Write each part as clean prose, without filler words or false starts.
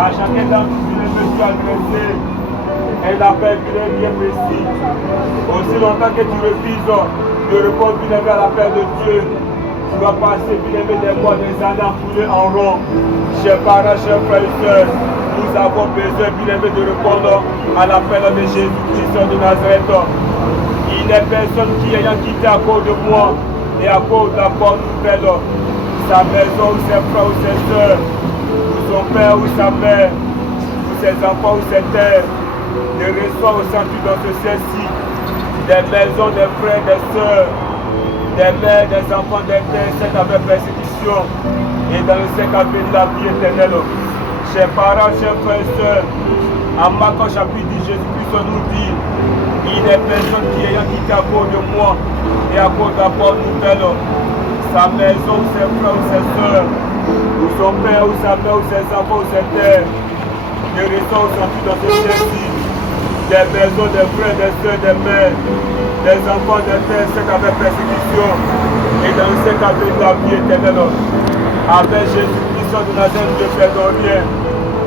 À chacun d'entre nous, bien-aimé, tu as dressé un appel bien précis. Aussi longtemps que tu refuses de répondre, bien-aimé, à l'appel de Dieu, tu vas passer, bien-aimé, des mois, des années à couler en rond. Chers parents, chers frères et sœurs, nous avons besoin, bien-aimé, de répondre à l'appel de Jésus-Christ de Nazareth. Il n'est personne qui ayant quitté à cause de moi et à cause de la bonne nouvelle, sa maison ou ses frères ou ses sœurs, ou son père ou sa mère, ou ses enfants ou ses terres, ne reçoit au centre dans ce ciel-ci des maisons, des frères, des sœurs, des mères, des enfants, des pères, cette avec persécution, et dans le siècle à venir la vie éternelle. Chers parents, chers frères et sœurs, en Marc chapitre 10, Jésus-Christ nous dit, il n'est personne qui ayant quitté à cause de moi et à cause de la bonne nouvelle, sa maison, ou ses frères ou ses sœurs, ou son père ou sa mère ou ses enfants ou ses terres, ne reçoit au centre dans ce ciel-ci des maisons, des frères, des sœurs, des mères, des enfants, des terres, ceux qui avaient persécution, et dans le siècle à venir la vie éternelle. Avec Jésus-Christ de Nazareth, nous ne perdons rien.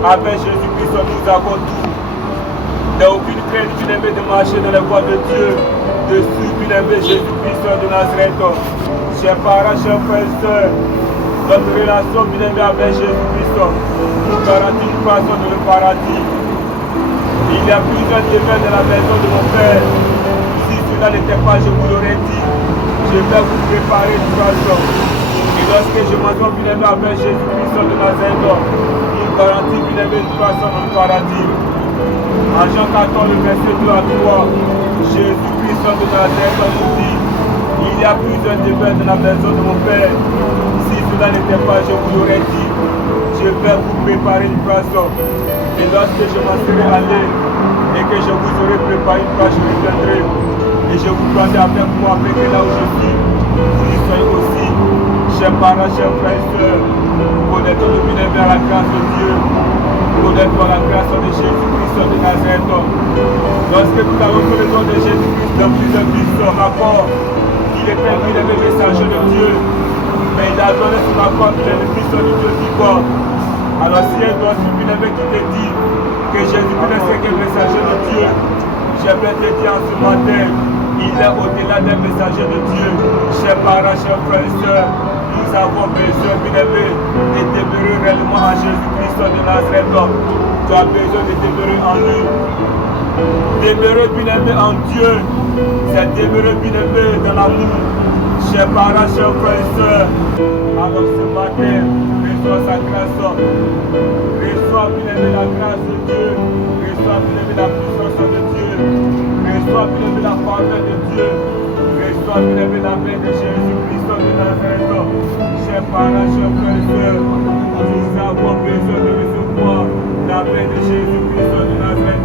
Avec Jésus-Christ, nous avons tout. Il n'y a aucune crainte, bien-aimé, de marcher dans les voies de Dieu, de suivre, bien-aimé, Jésus-Christ de Nazareth. Chers parents, chers frères et sœurs, notre relation, bien-aimé, avec Jésus-Christ nous garantit une place dans le paradis. Il y a plusieurs demeures dans la maison de mon Père. Si cela n'était pas, je vous l'aurais dit. Je vais vous préparer une place. Et lorsque je m'entends, bien-aimé, avec Jésus-Christ de Nazareth, il garantit, bien-aimé, une place dans le paradis. En Jean 14, le verset 2 à 3, Jésus-Christ de Nazareth nous dit, il y a plusieurs demeures dans la maison de mon Père. Si cela n'était pas, je vous l'aurais dit. Je vais vous préparer une place. Et lorsque je m'en serai allé et que je vous aurai préparé une place, je reviendrai. Et je vous prendrai avec moi, avec là où je suis. Vous y soyez aussi. Chers parents, chers frères et sœurs, connaissons-nous bien-aimés à la grâce de Dieu. Connaissons la grâce de Jésus-Christ de Nazareth. Lorsque nous avons fait le nom de Jésus-Christ dans plusieurs vies, rapport qu'il était bien-aimé messager de Dieu, mais il a donné son accord qu'il est le Fils de Dieu vivant. Alors si un doit bien-aimé qui te dit que Jésus-Christ est un messager de Dieu, j'aimerais te dire en ce matin, il est au-delà des messagers de Dieu. Chers parents, chers frères et sœurs, nous avons besoin, bien-aimé, de demeurer réellement en Jésus-Christ de Nazareth. Tu as besoin de demeurer en lui. Demeurer, bien-aimé, en Dieu, c'est demeurer, bien-aimé, dans l'amour. Chers parents, chers frères et sœurs, alors ce matin, reçois sa grâce. Reçois, bien-aimé, la grâce de Dieu. Reçois, bien-aimé, la puissance de Dieu. Reçois, bien-aimé, la faveur de Dieu. Reçois, bien-aimé, la paix de Jésus-Christ de Nazareth. Chers parents, chers frères et sœurs, nous avons besoin de recevoir la paix de Jésus-Christ de Nazareth.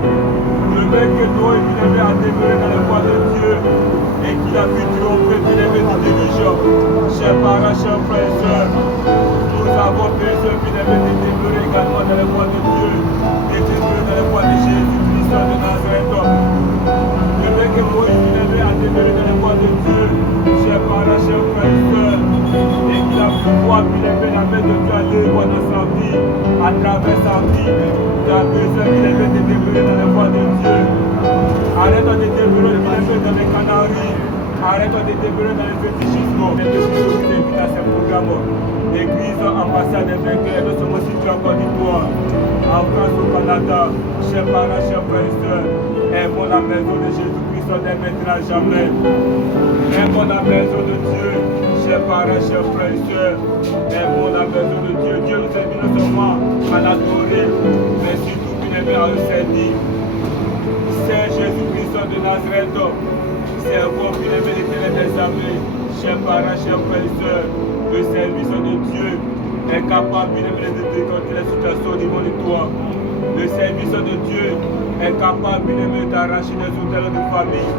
Le mec que Noé, bien-aimé, a demeuré dans les voies de Dieu et qui a pu triompher, bien-aimé, de dirigeants. Chers parents, chers frères et sœurs, nous avons besoin, bien-aimé, de demeurer également dans les voies de Dieu et demeurer dans les voies de Jésus-Christ de Nazareth. Le mec que Moïse, bien-aimé, a demeuré dans les voies de Dieu, chers parents, chers frères et sœurs, et qu'il a pu voir, bien-aimé, la main de Dieu aller dans sa vie, à travers sa vie. Tu as besoin, bien-aimé, de demeurer dans les voies de Dieu. Arrête de demeurer, bien-aimé, dans les canaries. Arrête de demeurer dans les fétichismes. Les fétichismes qui t'invitent à ces programmes. Église, ambassade des vainqueurs, nous sommes aussi en Côte d'Ivoire, en France, au Canada. Chers parents, chers frères et sœurs, aimons la maison de Jésus-Christ dès maintenant à jamais. Aimons la maison de Dieu. Chers parents, chers frères et sœurs, aimons la maison de Dieu. Dieu nous invite non seulement à l'adorer, mais surtout, bien-aimé, à le servir. C'est Jésus-Christ de Nazareth. C'est vous, bien-aimé, l'Éternel des armées. Chers parents, chers frères et sœurs, le service de Dieu est capable, bien-aimé, de décompter les situations au niveau de toi. Le service de Dieu est capable, bien-aimé, d'arracher les hôtels de famille.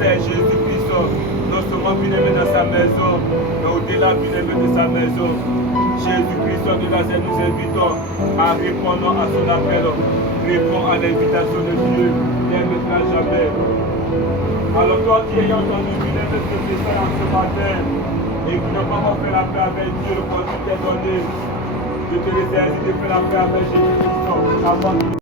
C'est Jésus-Christ, non seulement, bien-aimé, dans sa maison, mais au-delà, bien-aimé, de sa maison. Jésus-Christ de Nazareth nous invite à répondre à son appel. Réponds à l'invitation de Dieu, dès maintenant jamais. Alors toi qui ayant entendu, bien-aimé, ce message en ce matin, et qui n'a pas fait la paix avec Dieu, le conduit t'est donné. Je te laisse ainsi de faire la paix avec Jésus-Christ.